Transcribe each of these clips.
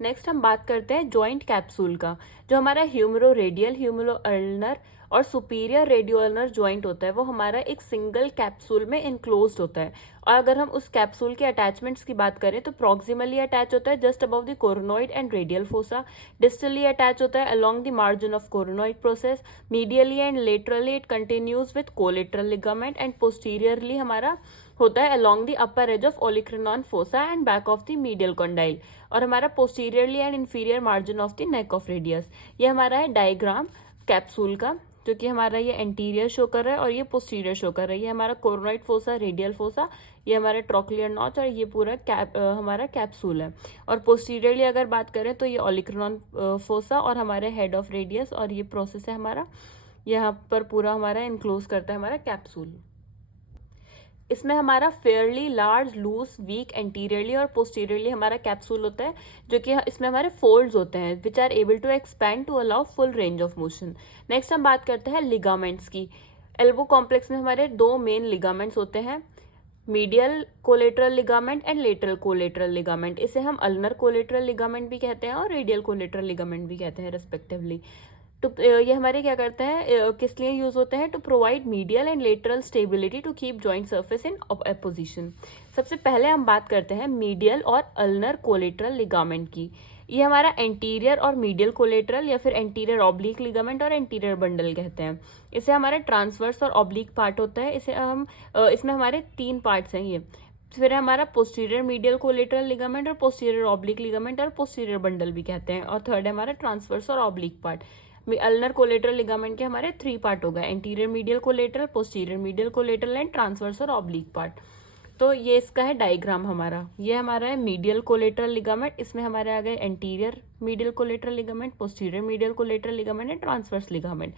Next हम बात करते हैं जॉइंट कैप्सूल का। जो हमारा ह्यूमरो रेडियल, ह्यूमरो अल्नर और सुपीरियर रेडियो अल्नर जॉइंट होता है वो हमारा एक सिंगल कैप्सूल में इनक्लोज्ड होता है। और अगर हम उस कैप्सूल के अटैचमेंट्स की बात करें तो प्रॉक्सिमली अटैच होता है just above the coronoid and radial fossa, distally attach होता है along the margin of coronoid process, medially and laterally it continues with collateral ligament and posteriorly हमारा होता है along the upper edge of olecranon fossa and back of the medial condyle, और हमारा posteriorly and inferior margin of the neck of radius. ये हमारा है diagram capsule का, जो कि हमारा ये एंटीरियर शो कर रहा है और ये पोस्टीरियर शो कर रहा है। ये हमारा कोरोनॉइड फोसा, रेडियल फोसा, ये हमारा ट्रोक्लियर नॉच और ये पूरा हमारा कैप्सूल है। और पोस्टीरियरली अगर बात करें तो ये ओलिक्रिनॉन फोसा और हमारे हेड ऑफ रेडियस, और ये प्रोसेस है हमारा यहाँ पर पूरा हमारा इनक्लोज करता है हमारा कैप्सूल। इसमें हमारा fairly large loose weak anteriorly और पोस्टीरियरली हमारा कैप्सूल होता है, जो कि इसमें हमारे फोल्ड्स होते हैं which are able to expand to allow full range of motion. Next हम बात करते हैं लिगामेंट्स की। एल्बो कॉम्प्लेक्स में हमारे दो मेन लिगामेंट्स होते हैं, medial collateral ligament and lateral collateral ligament. इसे हम अल्नर कोलेटरल लिगामेंट भी कहते हैं और रेडियल कोलेटरल लिगामेंट भी कहते हैं रेस्पेक्टिवली। तो ये हमारे क्या करते हैं, किस लिए यूज होते हैं, to provide medial and lateral stability to keep joint surface in position. सबसे पहले हम बात करते हैं मीडियल और अल्नर कोलेटरल लिगामेंट की। ये हमारा एंटीरियर और मीडियल कोलेटरल या फिर एंटीरियर ऑब्लिक लिगामेंट और एंटीरियर बंडल कहते हैं। इसे हमारा ट्रांसवर्स और ऑब्लिक पार्ट होता है। इसे हम इसमें हमारे तीन पार्ट्स हैं ये। फिर हमारा पोस्टीरियर मीडियल कोलेटरल लिगामेंट और पोस्टीरियर ऑब्लिक लिगामेंट और पोस्टीरियर बंडल भी कहते हैं। और थर्ड है हमारा ट्रांसवर्स और oblique part. Ulnar collateral ligament के हमारे थ्री पार्ट हो गए, anterior medial collateral, posterior medial collateral and transverse और ऑब्लिक पार्ट। तो ये इसका है डायग्राम हमारा। ये हमारा है मीडियल कोलेटरल लिगामेंट, इसमें हमारे आ गए anterior medial collateral ligament, posterior medial collateral ligament and transverse ligament.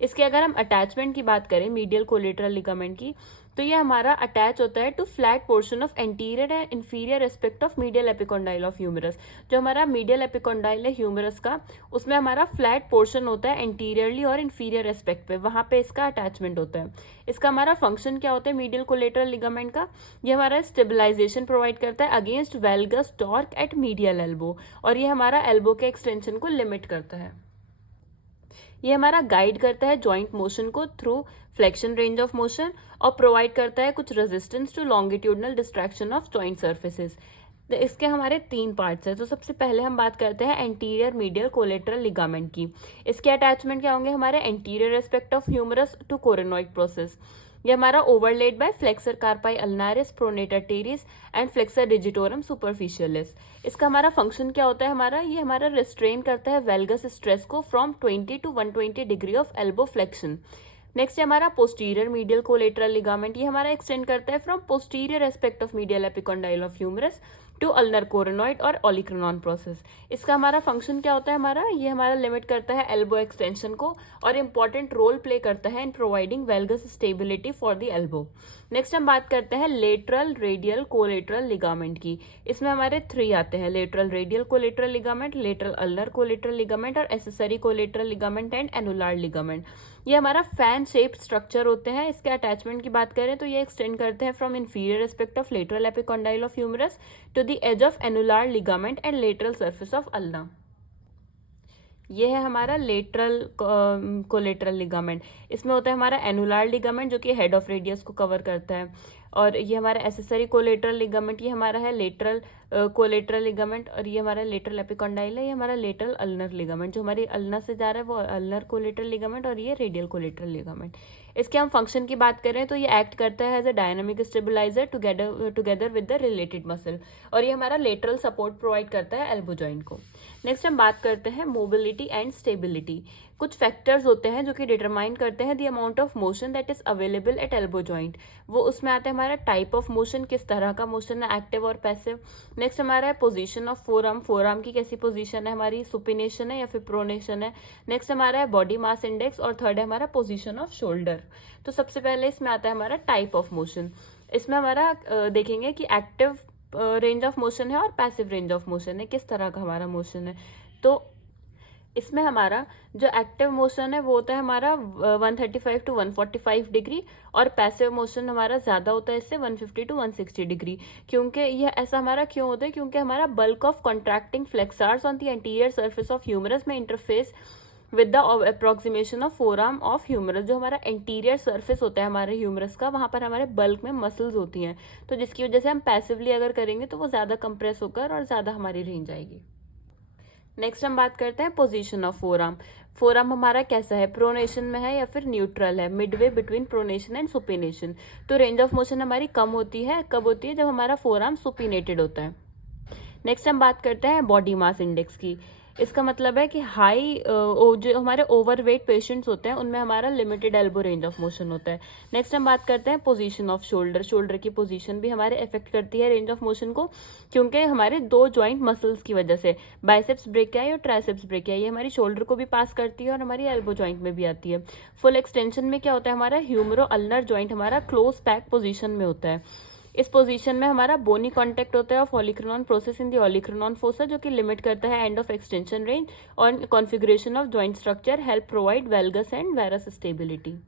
इसके अगर हम अटैचमेंट की बात करें मीडियल कोलेटरल लिगामेंट की, तो ये हमारा अटैच होता है to flat portion of anterior and inferior aspect of medial epicondyle of humerus. जो हमारा मीडियल एपिकोंडाइल है ह्यूमरस का, उसमें हमारा फ्लैट पोर्शन होता है एंटीरियरली और इंफीरियर एस्पेक्ट पे, वहां पे इसका अटैचमेंट होता है। इसका हमारा फंक्शन क्या होता है मीडियल कोलेटरल लिगामेंट का, ये हमारा स्टेबलाइजेशन प्रोवाइड करता है against valgus torque at medial elbow, और ये हमारा एल्बो के एक्सटेंशन को लिमिट करता है। ये हमारा गाइड करता है जॉइंट मोशन को through flexion range of motion और प्रोवाइड करता है कुछ resistance to longitudinal distraction of joint surfaces. इसके हमारे तीन पार्ट्स हैं। तो सबसे पहले हम बात करते हैं एंटीरियर मीडियल कोलेटरल लिगामेंट की। इसके अटैचमेंट क्या होंगे, हमारे anterior aspect of humerus to coronoid process. ये हमारा overlaid by flexor carpi ulnaris, pronator teres and flexor digitorum superficialis. इसका हमारा फंक्शन क्या होता है, हमारा ये हमारा रिस्ट्रेन करता है वेल्गस स्ट्रेस को from 20 to 120 degree of elbow flexion. Next है हमारा पोस्टीरियर मीडियल कोलेटरल लिगामेंट। ये हमारा एक्सटेंड करता है from posterior aspect of medial epicondyle of humerus to ulnar coronoid और ओलिक्रिनॉन प्रोसेस। इसका हमारा फंक्शन क्या होता है, हमारा ये हमारा लिमिट करता है एल्बो एक्सटेंशन को और इंपॉर्टेंट रोल प्ले करता है in providing valgus stability for the elbow. Next हम बात करते हैं लेटरल रेडियल कोलेटरल लिगामेंट की। इसमें हमारे थ्री आते हैं, lateral radial collateral ligament, lateral ulnar collateral ligament और accessory collateral ligament and annular ligament. ये हमारा फैन शेप्ड स्ट्रक्चर होते हैं। इसके अटैचमेंट की बात करें तो ये एक्सटेंड करते हैं from inferior aspect of lateral epicondyle of humerus to the edge of annular ligament and lateral surface of ulna. ये है हमारा लेटरल कोलेटरल लिगामेंट। इसमें होता है हमारा एनुलार लिगामेंट जो कि हेड ऑफ रेडियस को कवर करता है, और ये हमारा एसेसरी कोलेटरल लिगामेंट, ये हमारा है लेटरल कोलेटरल लिगामेंट, और ये हमारा लेटरल एपिकोंडाइल है, ये हमारा लेटरल अल्नर लिगामेंट। जो हमारी अल्ना से जा रहा है वो अल्नर कोलेटरल लिगामेंट और ये रेडियल कोलेटरल लिगामेंट। इसके हम फंक्शन की बात करें तो ये एक्ट करता है as a dynamic stabiliser together with the related muscle, और ये हमारा लेटरल सपोर्ट प्रोवाइड करता है एल्बो जॉइंट को। नेक्स्ट हम बात करते हैं मोबिलिटी एंड स्टेबिलिटी। कुछ फैक्टर्स होते हैं जो कि डिटरमाइन करते हैं the amount of motion that is available at elbow joint. वो उसमें आता है हमारा टाइप ऑफ मोशन, किस तरह का मोशन है, एक्टिव और पैसिव। नेक्स्ट हमारा है पोजीशन ऑफ फोरआर्म, फोरआर्म की कैसी पोजीशन है हमारी, सुपिनेशन है या फिर प्रोनेशन है। नेक्स्ट हमारा है बॉडी मास इंडेक्स, और थर्ड है हमारा पोजीशन ऑफ शोल्डर। तो सबसे पहले इसमें आता है हमारा टाइप ऑफ मोशन। इसमें हमारा देखेंगे कि एक्टिव रेंज ऑफ मोशन है और पैसिव रेंज ऑफ मोशन है, किस तरह का हमारा मोशन है। तो इसमें हमारा जो एक्टिव मोशन है वो होता है हमारा 135 टू 145 डिग्री, और पैसिव मोशन हमारा ज़्यादा होता है इससे 150 टू 160 डिग्री। क्योंकि यह ऐसा हमारा क्यों होता है? क्योंकि हमारा bulk of contracting flexors on the anterior surface of humerus में interface with the approximation of forearm of humerus. जो हमारा एंटीरियर सरफेस होता है हमारे ह्यूमरस का, वहाँ पर हमारे बल्क में मसल्स होती हैं, तो जिसकी वजह से हम पैसिवली अगर करेंगे तो वो ज़्यादा कंप्रेस होकर और ज़्यादा हमारी रेंज आएगी। नेक्स्ट हम बात करते हैं पोजीशन ऑफ फोरआर्म। फोरआर्म हमारा कैसा है? प्रोनेशन में है या फिर न्यूट्रल है, Midway between pronation and supination. तो रेंज ऑफ मोशन हमारी कम होती है, कब होती है? जब हमारा फोरआर्म सुपिनेटेड होता है। नेक्स्ट हम बात करते हैं बॉडी मास इंडेक्स की। इसका मतलब है कि जो हमारे ओवरवेट पेशेंट्स होते हैं उनमें हमारा limited elbow range of motion होता है। नेक्स्ट हम बात करते हैं पोजीशन ऑफ शोल्डर। शोल्डर की पोजीशन भी हमारे अफेक्ट करती है रेंज ऑफ मोशन को, क्योंकि हमारे दो जॉइंट मसल्स की वजह से, बाइसेप्स ब्रेकियाई और ट्राइसेप्स ब्रेकियाई, ये हमारी शोल्डर को भी पास करती है और हमारी एल्बो जॉइंट में भी आती है। फुल एक्सटेंशन में क्या होता है? हमारा ह्यूमरो अल्नर जॉइंट हमारा क्लोज पैक पोजीशन में होता है। इस पोजीशन में हमारा बोनी कांटेक्ट होता है of olecranon process in the olecranon fossa, जो कि लिमिट करता है एंड ऑफ एक्सटेंशन रेंज और configuration of joint structure, help provide valgus and varus stability.